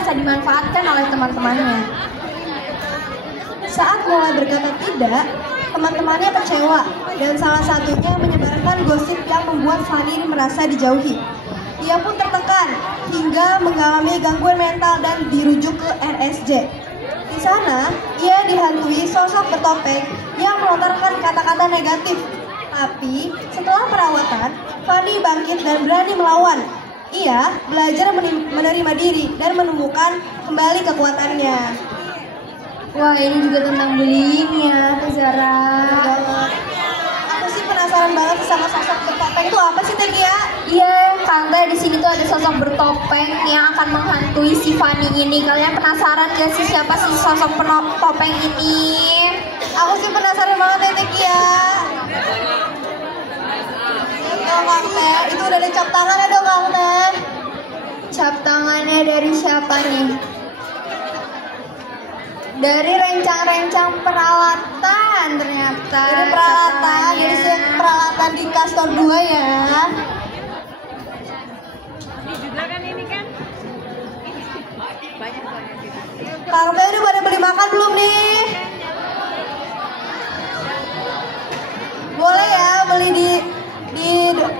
merasa dimanfaatkan oleh teman-temannya. Saat mulai berkata tidak, teman-temannya kecewa dan salah satunya menyebarkan gosip yang membuat Fanny merasa dijauhi. Ia pun tertekan hingga mengalami gangguan mental dan dirujuk ke RSJ. Di sana, ia dihantui sosok bertopeng yang melontarkan kata-kata negatif. Tapi, setelah perawatan, Fanny bangkit dan berani melawan. Ia belajar menerima diri dan menemukan kembali kekuatannya. Wah, ini juga tentang bullying ya, Teh Zara. Aku sih penasaran banget sama sosok bertopeng itu apa sih, Teh Kia? Iya, karena di sini tuh ada sosok bertopeng yang akan menghantui si Fanny ini. Kalian penasaran gak sih siapa sih sosok bertopeng ini? Aku sih penasaran banget ya, Teh Kia. Oh, Kang Teh, itu udah ada cap tangannya dong, Kang Teh. Cap tangannya dari siapa nih? Dari rencang-rencang peralatan ternyata. Dari peralatan, dari peralatan di Kastor 2 ya. Ini juga kan ini kan. Banyak. Kang Teh udah pada beli makan belum nih? Boleh ya beli di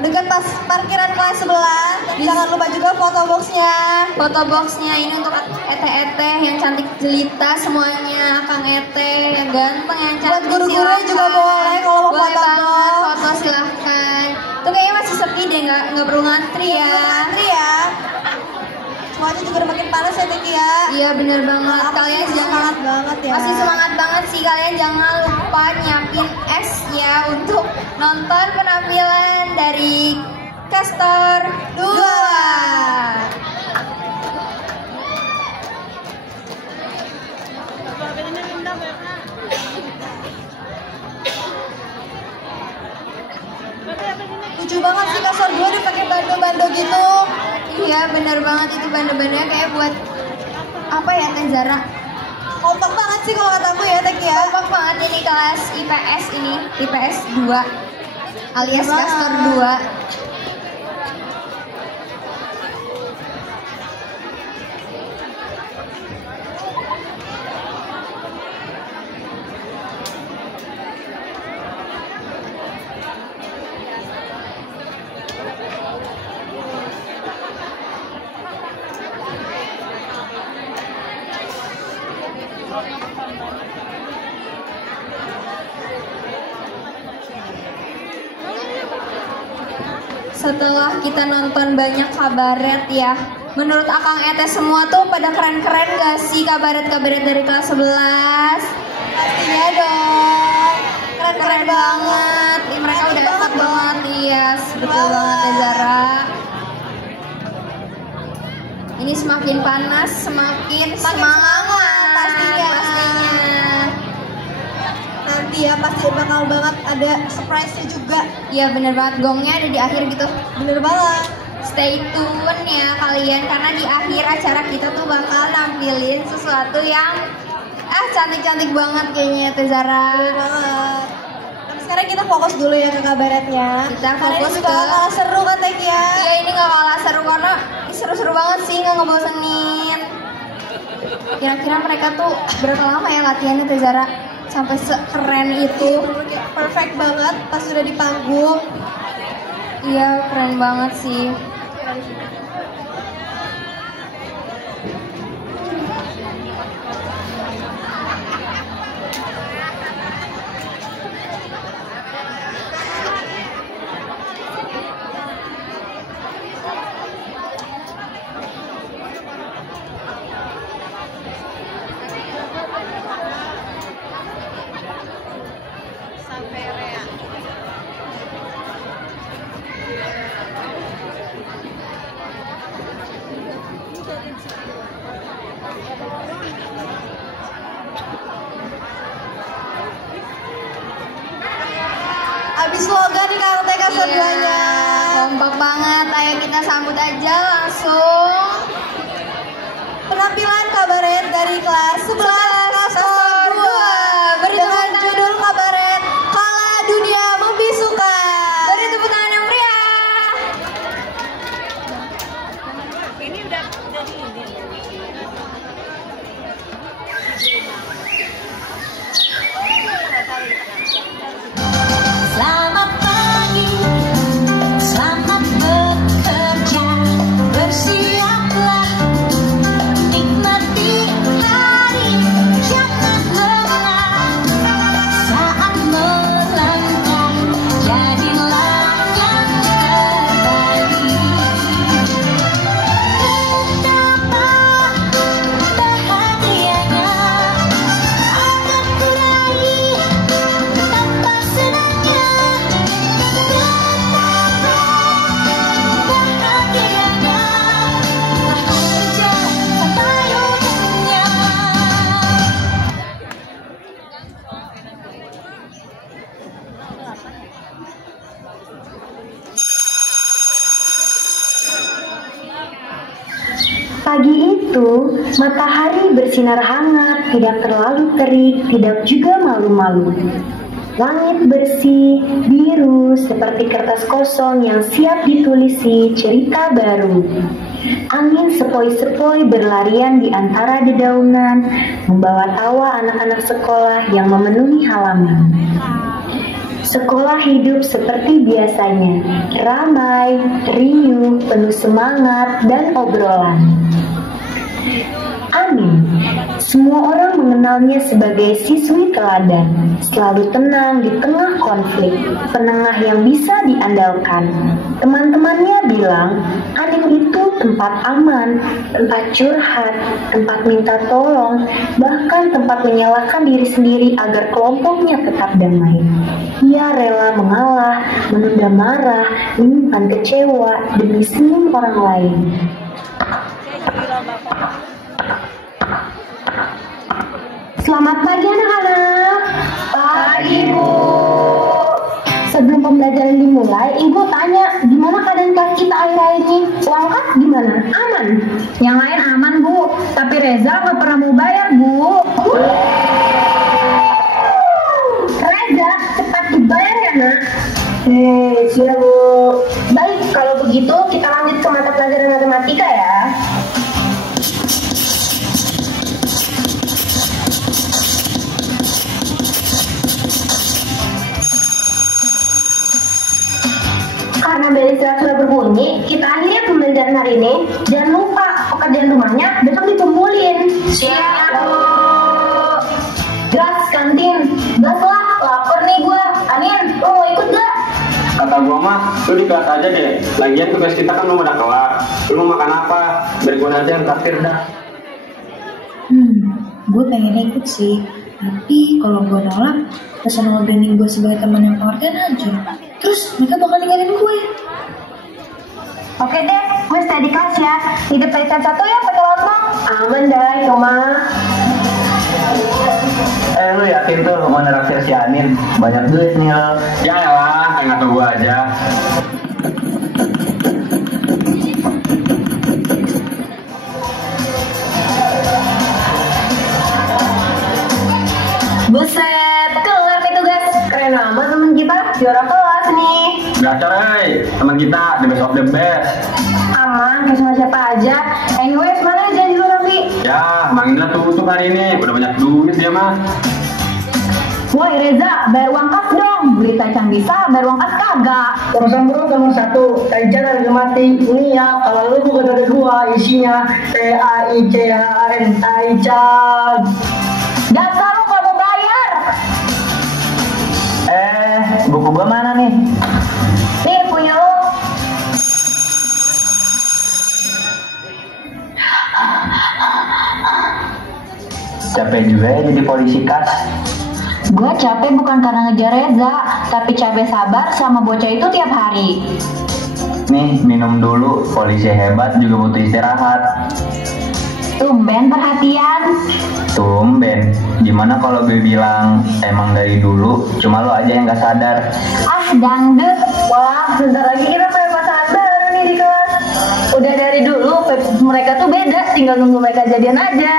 dekat pas parkiran kelas sebelah. Jangan lupa juga foto boxnya. Foto boxnya ini untuk Ete-Ete yang cantik jelita semuanya, Kang Ete yang ganteng yang Buat cantik. guru-guru juga boleh kalau mau boleh foto banget box. foto silahkan. Tuh kayaknya masih sepi deh, nggak perlu ngantri ya. Antri ya. Cuaca juga udah makin panas ya, Teh Kia. Iya bener banget. Kalian jangan semangat banget ya. masih semangat banget sih, kalian jangan lupa nyiapin es ya untuk nonton penampilan dari Kastor 2. Lucu banget sih Kastor 2 udah pakai bando-bando gitu. Iya bener banget, itu bando-bandonya kayak buat apa ya, Teh Zara? Kompak banget sih kalau kataku ya, Teh Kia. Kompak banget ini kelas IPS ini, IPS 2 alias Iya Kastor banget. 2. Setelah kita nonton banyak kabaret ya, menurut Akang Ete semua tuh pada keren-keren gak sih kabaret-kabaret dari kelas 11? Pastinya dong. Keren banget. Ih, mereka udah hebat banget, iya, betul banget ya Zara. Ini semakin panas, semakin semangat pastinya. Nanti ya pasti bakal banget ada surprise-nya juga. Iya bener banget, gongnya ada di akhir gitu. Bener banget. Stay tune ya kalian, karena di akhir acara kita tuh bakal nampilin sesuatu yang cantik-cantik banget kayaknya Teh Zara. Bener banget. Tapi sekarang kita fokus dulu ya ke kabaretnya. Kita Karena fokus ini juga ke- kalah seru kan, Teh Kia. Iya ini gak kalah seru karena seru-seru banget sih, gak ngebosenin. Kira-kira mereka tuh berapa lama ya latihannya Teh Zara? Sampai sekeren itu. Perfect banget pas sudah di panggung. Iya keren banget sih. Abis slogan nih Kang Teh Kastor 2-nya. Kompak banget. Ayo kita sambut aja langsung Penampilan kabaret dari kelas 11 Kastor 2 dengan judul kabaret Kala Dunia Membisukan. beri tepuk tangan yang meriah. Ini udah di ini. itu, matahari bersinar hangat, tidak terlalu terik, tidak juga malu-malu. Langit bersih, biru, seperti kertas kosong yang siap ditulisi cerita baru. Angin sepoi-sepoi berlarian di antara dedaunan, membawa tawa anak-anak sekolah yang memenuhi halaman. Sekolah hidup seperti biasanya, ramai, riuh, penuh semangat, dan obrolan. Amin. Semua orang mengenalnya sebagai siswi teladan, selalu tenang di tengah konflik, penengah yang bisa diandalkan. Teman-temannya bilang, Amin itu tempat aman, tempat curhat, tempat minta tolong, bahkan tempat menyalahkan diri sendiri agar kelompoknya tetap damai. Ia rela mengalah, menunda marah, menyimpan kecewa demi senyum orang lain. Selamat pagi anak-anak. Pagi, Bu. Sebelum pembelajaran dimulai, Ibu tanya gimana keadaan kelas kita akhir-akhir ini? Uang kas gimana? Aman? Yang lain aman, Bu. Tapi Reza nggak pernah mau bayar, Bu. Reza, cepat dibayar ya nak. Siap Bu. Baik, kalau begitu kita lanjut ke mata pelajaran matematika ya. Karena bel istirahat sudah berbunyi, kita akhirnya pembelajaran hari ini. Jangan lupa pekerjaan rumahnya besok dikumpulin. Siap, Bu. Gas kantin, gas lah, lapar nih gua. Amin, lu mau ikut gak? Kata gua mah, lu di kelas aja deh. Lagian tugas kita kan belum ada kelar. Lu mau makan apa? Biar gua aja yang traktir dah. Gue pengen ikut sih. Tapi kalau gue nolak, personal branding gue sebagai teman yang pengertian aja. Terus mereka bakal ninggalin gue. Oke deh, gue stay di kelas ya. Hidup pelitan satu ya, pakai lontong. Aman dah, cuma. Lu yakin tuh mau neraktir si Anin? Banyak duit nih lo. Ya elah, kayak ngatur gua aja. Buset, kelar nih tugas. Keren amat temen kita, juara kelas nih. Gacor teman kita, the best of the best. Aman, kayak sama siapa aja. Anyways, mana janji lu Raffi? Ya, Mang Indra tutup hari ini. Udah banyak duit dia mah. Woi Reza, bayar uang kas dong. Beli kacang bisa, bayar uang kas kagak. Urusan bro nomor 1, Taichan harga mati. Ini ya, kalau lu bukan ada 2, isinya TAICHAN, Taichan. Dasar lu gak mau bayar. Buku gua mana nih? Nih punya lu. Capek juga ya jadi polisi kas. Gue capek bukan karena ngejar Reza, tapi capek sabar sama bocah itu tiap hari. Nih, minum dulu. Polisi hebat juga butuh istirahat. Tumben perhatian. Tumben. Gimana kalau gue bilang emang dari dulu, cuma lo aja yang gak sadar. Ah dangdut. Wah, sebentar lagi kita punya pasangan baru nih di kelas. Udah dari dulu, mereka tuh beda, tinggal nunggu mereka jadian aja.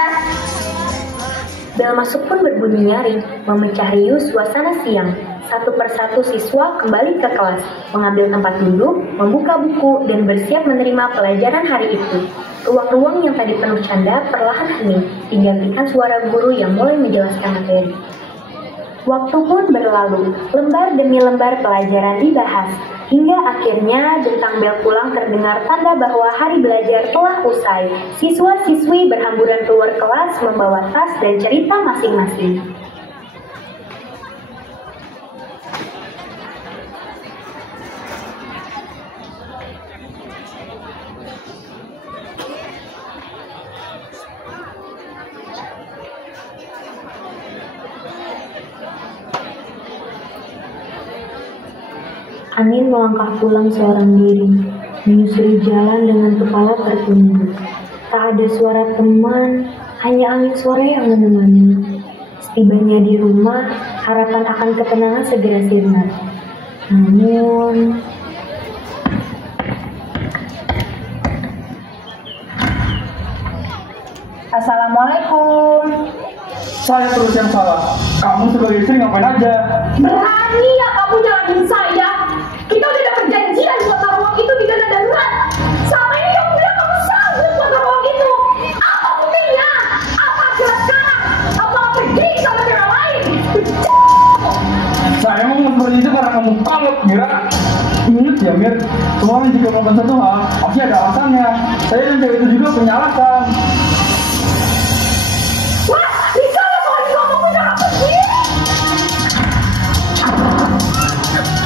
Bel masuk pun berbunyi nyaring, memecah riuh suasana siang. Satu persatu siswa kembali ke kelas, mengambil tempat duduk, membuka buku, dan bersiap menerima pelajaran hari itu. Ruang-ruang yang tadi penuh canda perlahan hening, digantikan suara guru yang mulai menjelaskan materi. Waktu pun berlalu, lembar demi lembar pelajaran dibahas, hingga akhirnya dentang bel pulang terdengar tanda bahwa hari belajar telah usai. Siswa-siswi berhamburan keluar kelas membawa tas dan cerita masing-masing. Amin melangkah pulang seorang diri, menyusuri jalan dengan kepala tertunduk. Tak ada suara teman, hanya angin sore yang menemani. Setibanya di rumah, harapan akan ketenangan segera sirna. Namun... Assalamualaikum. Saya terus yang salah. Kamu sebagai istri ngapain aja? Berani ya kamu nyalahin saya? Kita udah ada perjanjian buat taruh uang itu di dana darurat. Sama ini kamu bilang kamu sanggup buat taruh uang itu. Apa buktinya? Apa jelas sekarang? Apa pergi sama cewek lain? Saya mau seperti itu karena kamu kolot, Mira. Ingat ya, Mir, semua orang jika melakukan satu hal, pasti ada alasannya. Saya dan cewek itu juga punya alasan. Wah, bisa ya kalau ngomong jangan pergi.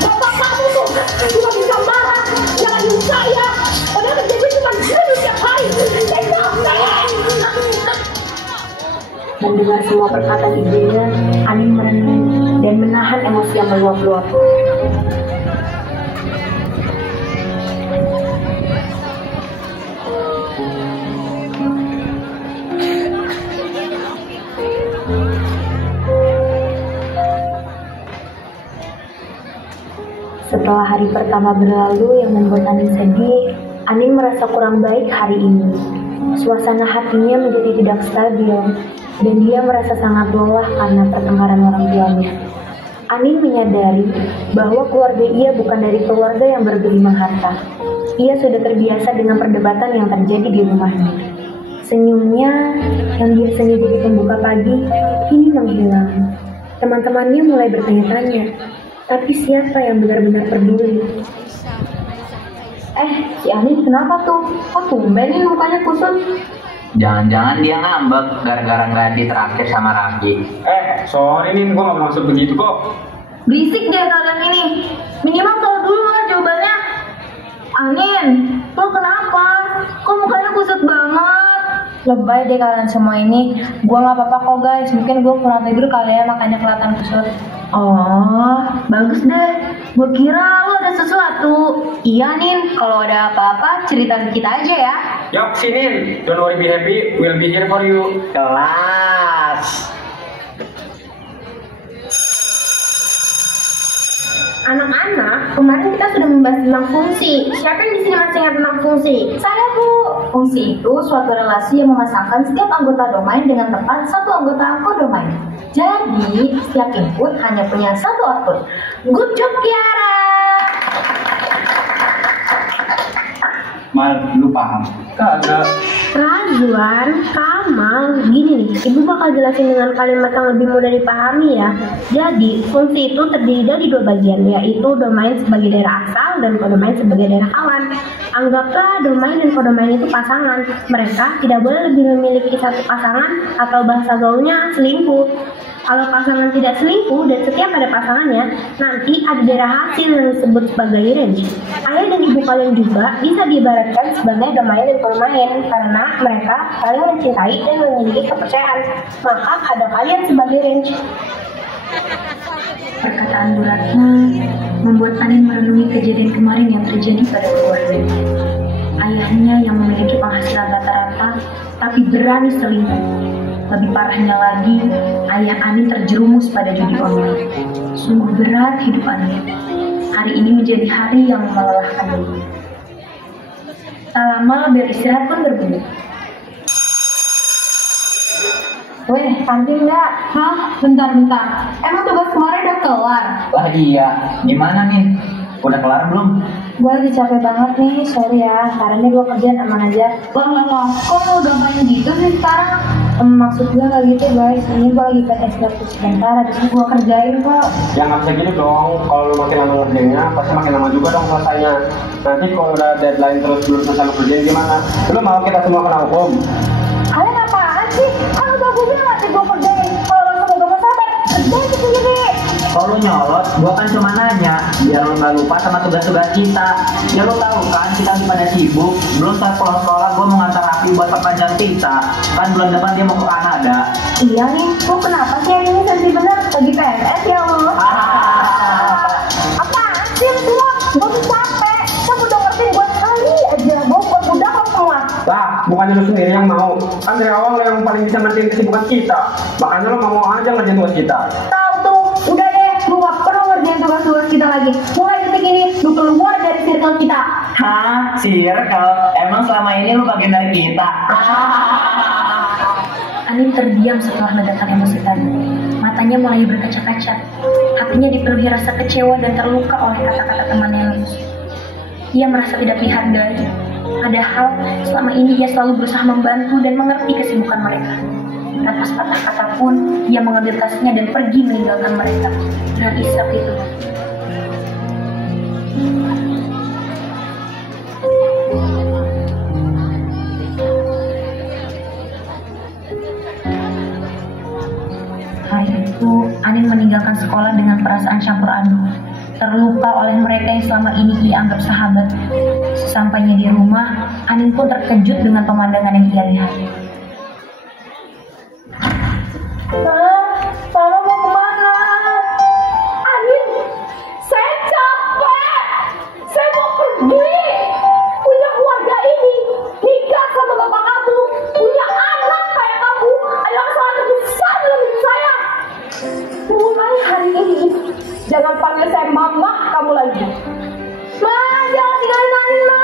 Bapak kamu tuh cuma bisa marah, jangan di saya. Padahal kerjanya cuma jenuh setiap hari. Mendengar semua perkataan ibunya, Anin merenung dan menahan emosi yang meluap-luap. Setelah hari pertama berlalu yang membuat Anin sedih, Anin merasa kurang baik hari ini. Suasana hatinya menjadi tidak stabil, dan dia merasa sangat lelah karena pertengkaran orang tuanya. Anin menyadari bahwa keluarga ia bukan dari keluarga yang bergelimang harta. Ia sudah terbiasa dengan perdebatan yang terjadi di rumahnya. Senyumnya yang biasanya jadi pembuka pagi, kini menghilang. Teman-temannya mulai bertanya-tanya, tapi siapa yang benar-benar peduli? Si Anin kenapa tuh? Kok tumben nih mukanya kusut? Jangan-jangan dia ngambek gara-gara nggak ditraktir sama Raffi. Sorry nih, gue gak maksud begitu kok. Berisik deh kalian ini. Minimal tahu dulu lah jawabannya. Anin, lo kenapa? Kok mukanya kusut banget? Lebay deh kalian semua ini. Gue gak apa-apa kok guys. Mungkin gue kurang tidur kali ya, makanya kelihatan kusut. Oh, bagus deh. Gue kira lo ada sesuatu. Iya Nin, kalau ada apa-apa cerita ke kita aja ya. Yap, sini. Don't worry, be happy. We'll be here for you. Kelas. Anak-anak, kemarin kita sudah membahas tentang fungsi. Siapa yang di sini masih ingat tentang fungsi? Saya, Bu. Fungsi itu suatu relasi yang memasangkan setiap anggota domain dengan tepat satu anggota kodomain. Jadi, setiap input hanya punya satu output. Good job, Kiara! Mal, lu paham? Kagak. Razuan, Kamal, gini nih, Ibu bakal jelasin dengan kalimat yang lebih mudah dipahami ya. Jadi, fungsi itu terdiri dari dua bagian, yaitu domain sebagai daerah asal dan kodomain sebagai daerah kawan. Anggaplah domain dan kodomain itu pasangan. Mereka tidak boleh lebih memiliki satu pasangan atau bahasa gaulnya selingkuh. Kalau pasangan tidak selingkuh dan setiap ada pasangannya, nanti ada daerah hasil yang disebut sebagai range. Ayah dan ibu kalian juga bisa diibaratkan sebagai domain dan kodomain karena mereka saling mencintai dan memiliki kepercayaan. Maka ada kalian sebagai range. Perkataan Bu Ratna membuat Anin merenungi kejadian kemarin yang terjadi pada keluarganya. Ayahnya yang memiliki penghasilan rata-rata tapi berani selingkuh. Lebih parahnya lagi, ayah Anin terjerumus pada judi online. Sungguh berat hidup Anin. Hari ini menjadi hari yang melelahkan dia. Tak lama beristirahat pun berbunyi. Weh, kantin nggak? Hah? Bentar. Emang tugas kemarin udah kelar? Lah iya, gimana nih? Udah kelar belum? Gue lagi capek banget nih, sorry ya. Karena gue kerjaan aman aja. Loh, kok lo udah main gitu sih sekarang? Maksud gue gak gitu guys, ini gue lagi PTS waktu sebentar, habis itu gue kerjain kok. Ya nggak bisa gitu dong, kalau lu makin lama ngerjainnya, pasti makin lama juga dong selesainya. Nanti kalau udah deadline terus belum selesai lu kerjain gimana? Lu mau kita semua kena hukum? Kalian apaan sih? Kan udah gue bilang nanti gue kerjain. Kalau lo semua gak mau sampai, kerjain sendiri. Kalau lu nyolot, gua kan cuma nanya biar lu nggak lupa sama tugas-tugas kita. Ya lu tahu kan kita lagi pada sibuk. Belum start sekolah gua mau ngantar Raffi buat perpanjang visa. Kan bulan depan dia mau ke Kanada. Iya nih, lo kenapa sih hari ini sensi bener? Lagi PNS ya lo? Apaan sih lu semua? Gue tuh capek. Kamu udah ngertiin gue sekali aja. Gue buat budak lo semua. Lah, bukannya lu sendiri yang mau. Kan dari awal lo yang paling bisa ngertiin kesibukan kita. Makanya lo mau aja ngerjain tugas kita. Tahu tuh, udah deh. Lu gak perlu ngerjain tugas-tugas kita lagi. Mulai detik ini, lu keluar dari circle kita. Hah? Circle? Emang selama ini lu bagian dari kita? Anin terdiam setelah ledakan emosi tadi. Matanya mulai berkaca-kaca. Hatinya dipenuhi rasa kecewa dan terluka oleh kata-kata temannya yang lucu. Ia merasa tidak dihargai. Padahal selama ini ia selalu berusaha membantu dan mengerti kesibukan mereka. Tanpa sepatah kata pun, ia mengambil tasnya dan pergi meninggalkan mereka dengan isap itu. Hari itu, Anin meninggalkan sekolah dengan perasaan campur aduk. Terluka oleh mereka yang selama ini ia anggap sahabat. Sesampainya di rumah, Anin pun terkejut dengan pemandangan yang ia lihat. Mama mau kemana? Anin, saya capek. Saya mau pergi. Punya keluarga ini, nikah sama bapak kamu, punya anak kayak kamu adalah kesalahan besar dalam hidup saya. Mulai hari ini, jangan panggil saya mama kamu lagi. Ma, jangan tinggalin Anin, Ma.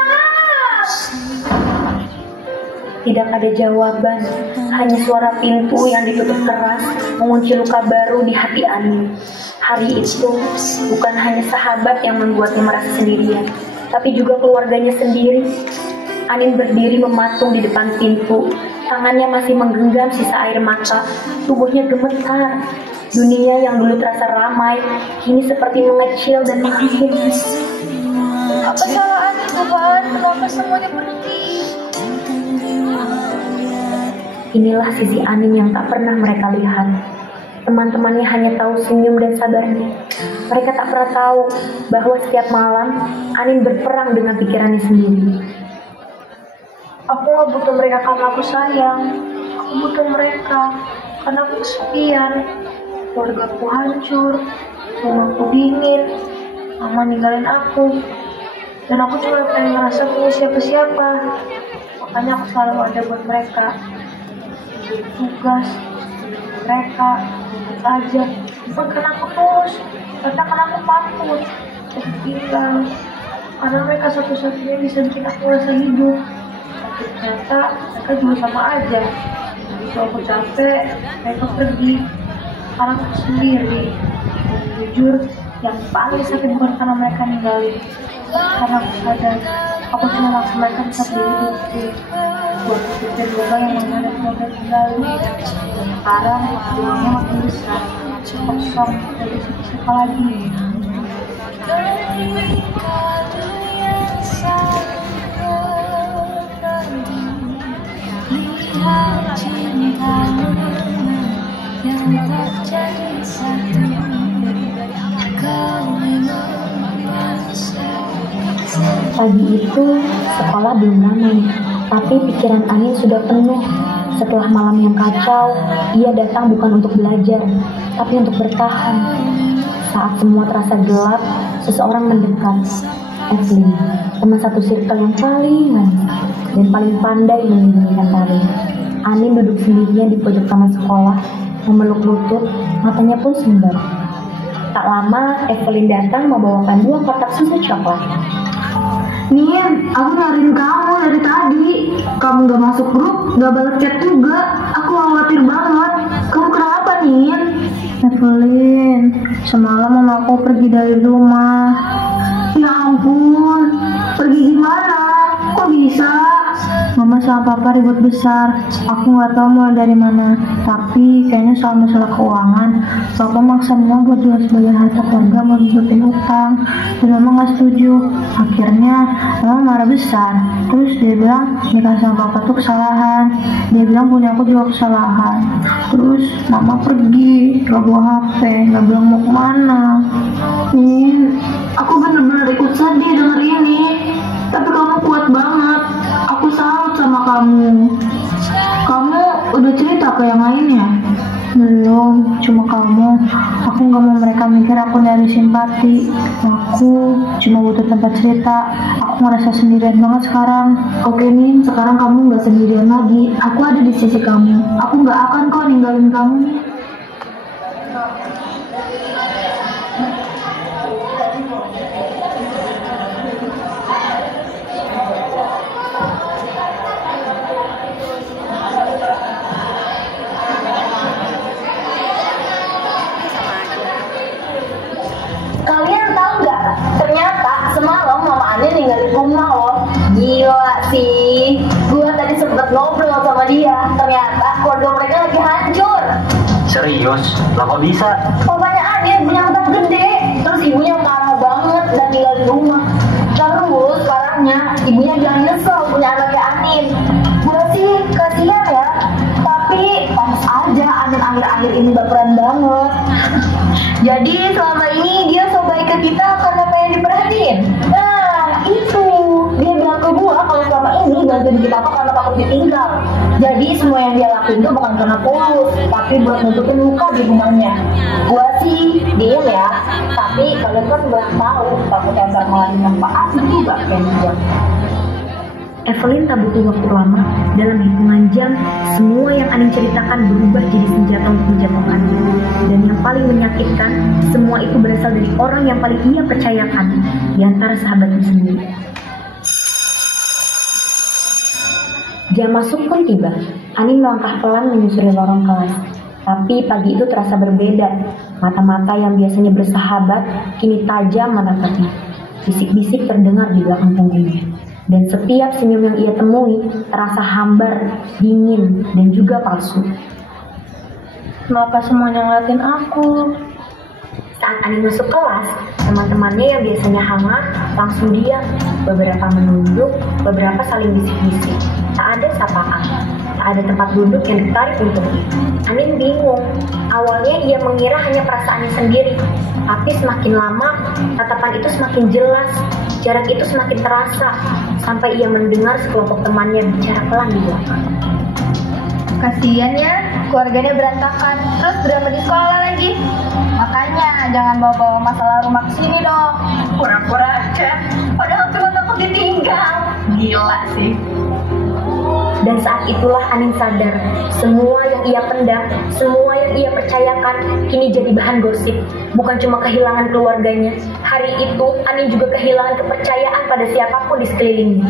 Tidak ada jawaban, hanya suara pintu yang ditutup keras mengunci luka baru di hati Anin. Hari itu bukan hanya sahabat yang membuatnya merasa sendirian, tapi juga keluarganya sendiri. Anin berdiri mematung di depan pintu, tangannya masih menggenggam sisa air mata, tubuhnya gemetar. Dunia yang dulu terasa ramai, kini seperti mengecil dan menghimpit. Apa salah Anin, Tuhan? Kenapa semuanya pergi? Inilah sisi Anin yang tak pernah mereka lihat. Teman-temannya hanya tahu senyum dan sabarnya. Mereka tak pernah tahu bahwa setiap malam Anin berperang dengan pikirannya sendiri. Aku gak butuh mereka karena aku sayang. Aku butuh mereka karena aku kesepian. Keluargaku hancur, rumahku dingin, mama ninggalin aku. Dan aku cuma pengen ngerasa punya siapa-siapa. Makanya aku selalu ada buat mereka. Tugas mereka aja, bukan karena aku tulus, karena aku patut untuk tinggal. Karena mereka satu-satunya bisa bikin aku merasa hidup. Tapi ternyata mereka juga sama aja. Begitu aku capek, mereka pergi. Sekarang aku sendiri. Dan jujur, yang paling sakit bukan karena mereka ninggalin, karena aku sadar aku cuma maksa mereka bisa berdiri buat berpikir juga yang mana mereka tinggalin. Sekarang uangnya makin besar, kosong, jadi siapa lagi. Pagi itu sekolah belum ramai, tapi pikiran Anin sudah penuh. Setelah malam yang kacau, ia datang bukan untuk belajar, tapi untuk bertahan. Saat semua terasa gelap, seseorang mendekat. Evelyn, teman satu circle yang paling manis dan paling pandai menyembunyikan tali. Anin duduk sendirian di pojok taman sekolah, memeluk lutut, matanya pun sumber. Tak lama, Evelyn datang membawakan 2 kotak susu coklat. Nin, aku nyariin kamu dari tadi. Kamu gak masuk grup, gak balas chat juga. Aku khawatir banget. Kamu kenapa, Nin? Evelyn, semalam mama aku pergi dari rumah. Ya ampun, pergi gimana? Kok bisa? Mama sama papa ribut besar. Aku gak tahu mulai dari mana. Tapi kayaknya soal masalah keuangan. Papa maksa mama buat jual sebagian harta keluarga mau nutupin utang. Dan mama gak setuju. Akhirnya mama marah besar. Terus dia bilang nikah sama papa tuh kesalahan. Dia bilang punya aku juga kesalahan. Terus mama pergi, gak bawa HP, gak bilang mau kemana. Nin, aku bener-bener ikut sedih denger ini. Tapi kamu kuat banget. Aku salut sama kamu. Kamu udah cerita ke yang lainnya? Belum, cuma kamu. Aku gak mau mereka mikir aku nyari simpati. Aku cuma butuh tempat cerita. Aku ngerasa sendirian banget sekarang. Oke Nin, sekarang kamu gak sendirian lagi. Aku ada di sisi kamu. Aku gak akan kok ninggalin kamu. Serius? Lah kok bisa? Papanya Adin punya utang gede, terus ibunya marah banget dan tinggal di rumah. Terus sekarangnya ibunya bilang nyesel punya anaknya Anin. Gue sih kasihan ya, tapi pantas aja Anin akhir-akhir ini baperan banget. Jadi selama ini dia so baik ke kita karena pengen diperhatiin. Nah itu, dia bilang ke gue kalau selama ini bantuin kita tuh karena takut ditinggal. Jadi semua yang dia lakuin tuh bukan karena tulus, tapi buat nutupin luka di rumahnya. Gue sih diem ya, tapi kalian kan udah tahu takut yang malah manfaat juga kayak gue. Evelyn tak butuh waktu lama. Dalam hitungan jam, semua yang Anin ceritakan berubah jadi senjata untuk menjatuhkannya. Dan yang paling menyakitkan, semua itu berasal dari orang yang paling ia percayakan, di antara sahabatnya sendiri. Jam masuk pun tiba. Anin melangkah pelan menyusuri lorong kelas. Tapi pagi itu terasa berbeda. Mata-mata yang biasanya bersahabat, kini tajam menatapnya. Bisik-bisik terdengar di belakang punggungnya. Dan setiap senyum yang ia temui terasa hambar, dingin, dan juga palsu. Kenapa semuanya ngeliatin aku? Saat Anin masuk kelas, teman-temannya yang biasanya hangat langsung diam. Beberapa menunduk, beberapa saling bisik-bisik. Tak ada sapaan, tak ada tempat duduk yang ditarik untuknya. Anin bingung. Awalnya ia mengira hanya perasaannya sendiri, tapi semakin lama tatapan itu semakin jelas, jarak itu semakin terasa, sampai ia mendengar sekelompok temannya bicara pelan di belakang. Kasian ya, keluarganya berantakan, terus drama di sekolah lagi. Makanya jangan bawa-bawa masalah rumah ke sini dong. Pura-pura aja, padahal cuma takut ditinggal. Gila sih. Dan saat itulah Anin sadar, semua yang ia pendam, semua yang ia percayakan, kini jadi bahan gosip. Bukan cuma kehilangan keluarganya, hari itu Anin juga kehilangan kepercayaan pada siapapun di sekelilingnya.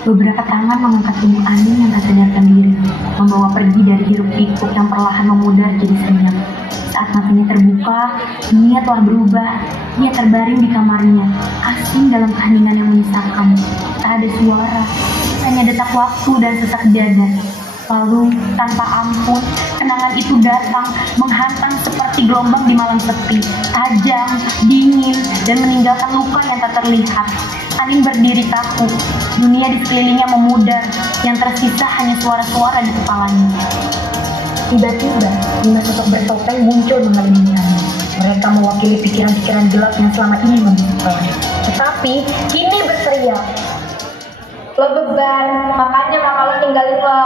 Beberapa tangan mengangkat tubuh Anin yang tak sadarkan diri, membawa pergi dari hiruk pikuk yang perlahan memudar jadi senyap. Saat matanya terbuka, dunia telah berubah. Dia terbaring di kamarnya, asing dalam keheningan yang menyisakan. Tak ada suara, hanya detak waktu dan sesak dada. Lalu, tanpa ampun, kenangan itu datang, menghantam seperti gelombang di malam sepi, tajam, dingin, dan meninggalkan luka yang tak terlihat. Anin berdiri kaku, dunia di sekelilingnya memudar, yang tersisa hanya suara-suara di kepalanya. Tiba-tiba, 5 sosok bertopeng muncul mengelilingi Anin. Mereka mewakili pikiran-pikiran gelap yang selama ini membusuknya. Tetapi, kini berteriak, Lo beban, makanya mama lo tinggalin lo.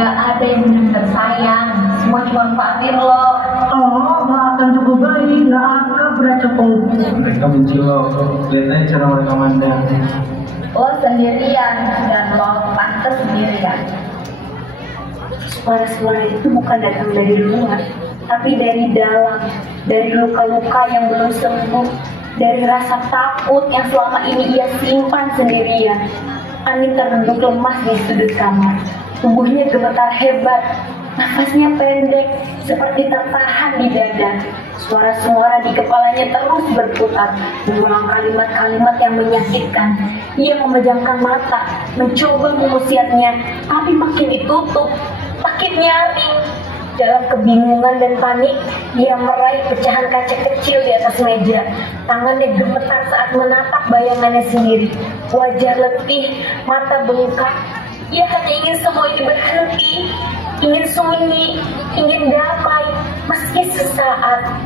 Gak ada yang benar-benar sayang, semua cuma manfaatin lo. Oh, gak akan cukup baik, gak akan pernah cukup. Mereka benci lo, lihat aja cara mereka mandang. Lo sendirian, dan lo pantas sendirian. Suara-suara itu bukan datang dari luar, tapi dari dalam, dari luka-luka yang belum sembuh, dari rasa takut yang selama ini ia simpan sendirian. Anin terduduk lemas di sudut kamar. Tubuhnya gemetar hebat, nafasnya pendek, seperti tertahan di dada. Suara-suara di kepalanya terus berputar, mengulang kalimat-kalimat yang menyakitkan. Ia memejamkan mata, mencoba mengusirnya, tapi makin ditutup, makin nyaring. Dalam kebingungan dan panik, ia meraih pecahan kaca kecil di atas meja. Tangannya gemetar saat menatap bayangannya sendiri. Wajah letih, mata bengkak. Ia hanya ingin semua ini berhenti, ingin sunyi, ingin damai, meski sesaat.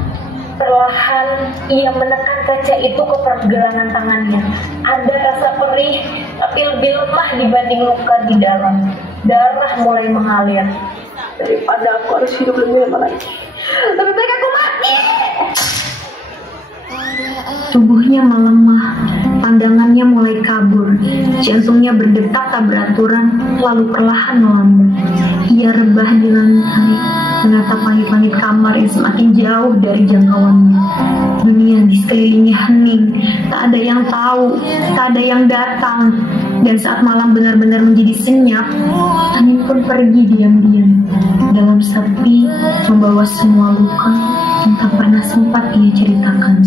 Perlahan, ia menekan kaca itu ke pergelangan tangannya. Ada rasa perih, tapi lebih lemah dibanding luka di dalam. Darah mulai mengalir. Daripada aku harus hidup lebih lama lagi, lebih baik aku mati. Tubuhnya melemah, pandangannya mulai kabur, jantungnya berdetak tak beraturan, lalu perlahan melambung. Ia rebah di langit. menatap langit-langit kamar yang semakin jauh dari jangkauannya. Dunia di sekelilingnya hening, tak ada yang tahu, tak ada yang datang. Dan saat malam benar-benar menjadi senyap, angin pun pergi diam-diam dalam sepi, membawa semua luka yang tak pernah sempat ia ceritakan.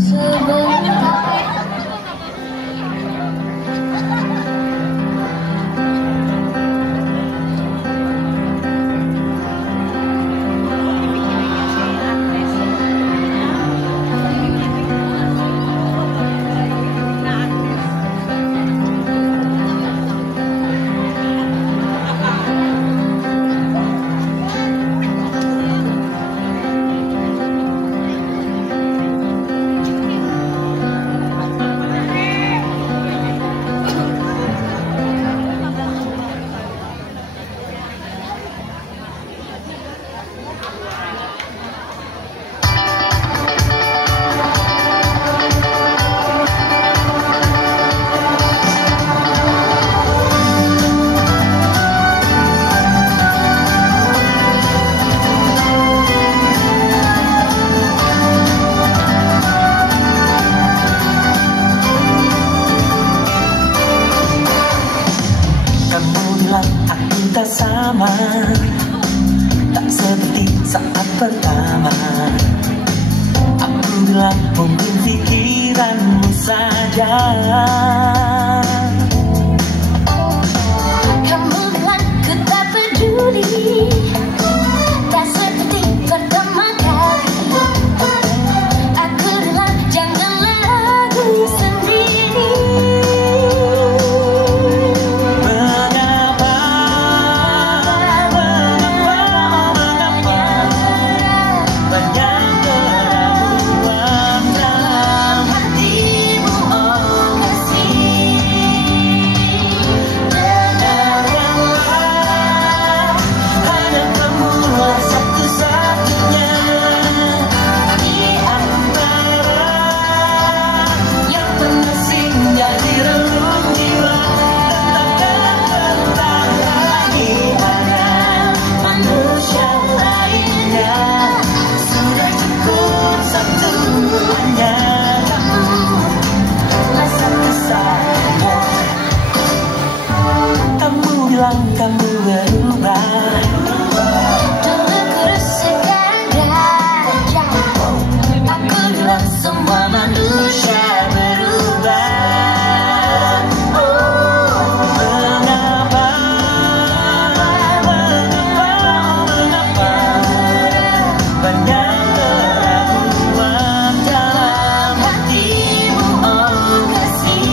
Sama, tak seperti saat pertama. Aku bilang mungkin pikiranmu saja. Kamu bilang ku tak peduli, tak seperti pertama kali. Aku bilang janganlah aku sendiri. Kamu berubah. Dulu ku sekarang gajah. Aku bilang semua manusia berubah. Mengapa banyak keraguan dalam hatimu, oh kasih.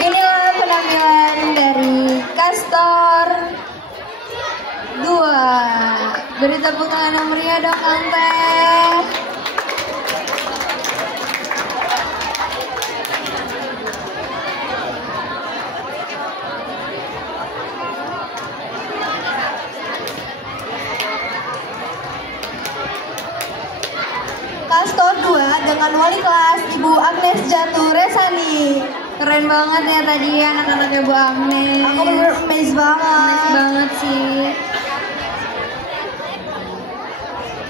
Inilah penampilan dari Castor 2. Beri tepuk tangan yang meriah dong Tante. dengan wali kelas Ibu Agnes Jatuh Resani. Keren banget ya tadi anak-anaknya Bu Agnes. Aku bener-bener amazed banget. Amazed banget sih.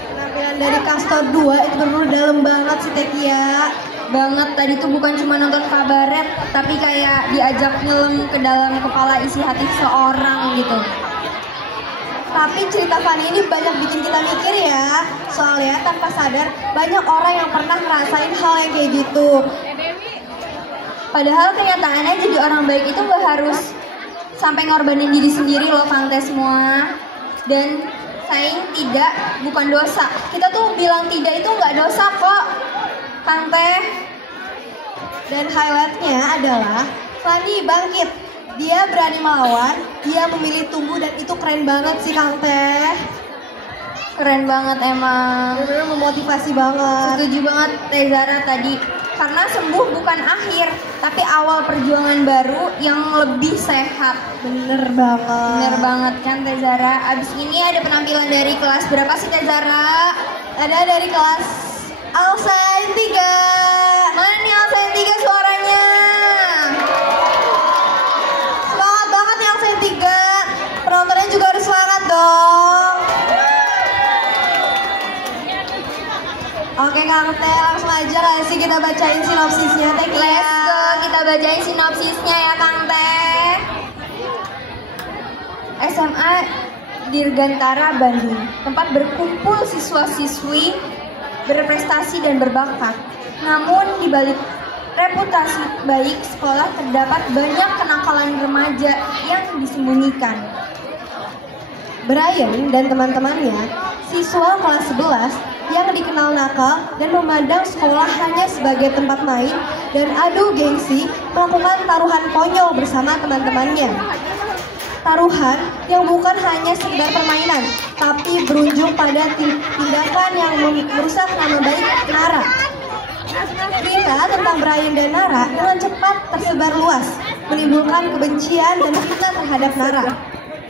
Penampilan dari Kastor 2 itu bener-bener dalam banget sih Tekia. Banget, tadi tuh bukan cuma nonton kabaret, tapi kayak diajak nyelam ke dalam kepala isi hati seorang gitu. Tapi cerita Fanny ini banyak bikin kita mikir ya. Soalnya tanpa sadar banyak orang yang pernah ngerasain hal yang kayak gitu. Padahal kenyataannya jadi orang baik itu gak harus sampai ngorbanin diri sendiri loh Kang Teh semua. Dan sayang tidak bukan dosa. Kita tuh bilang tidak itu gak dosa kok Kang Teh. Dan highlightnya adalah Fanny bangkit. Dia berani melawan, dia memilih tumbuh dan itu keren banget sih Kang Teh. Keren banget emang. Bener-bener memotivasi banget. Setuju banget Teh Zara tadi. Karena sembuh bukan akhir, tapi awal perjuangan baru yang lebih sehat. Bener banget. Bener banget kan Teh Zara. Abis ini ada penampilan dari kelas berapa sih Teh Zara? Ada dari kelas Alsain 3. Mana nih Alsain 3 suaranya? Semangat banget nih Alsain 3. Penontonnya juga harus semangat dong. Oke Kang Teh, langsung aja kasih kita bacain sinopsisnya Teh. Let's go, kita bacain sinopsisnya ya Kang Teh. SMA Dirgantara Bandung, tempat berkumpul siswa-siswi berprestasi dan berbakat. Namun di balik reputasi baik sekolah terdapat banyak kenakalan remaja yang disembunyikan. Brian dan teman-temannya, siswa kelas 11 yang dikenal nakal dan memandang sekolah hanya sebagai tempat main dan adu gengsi, melakukan taruhan konyol bersama teman-temannya. Taruhan yang bukan hanya sekedar permainan, tapi berujung pada tindakan yang merusak nama baik Nara. Berita tentang Brian dan Nara dengan cepat tersebar luas, menimbulkan kebencian dan fitnah terhadap Nara.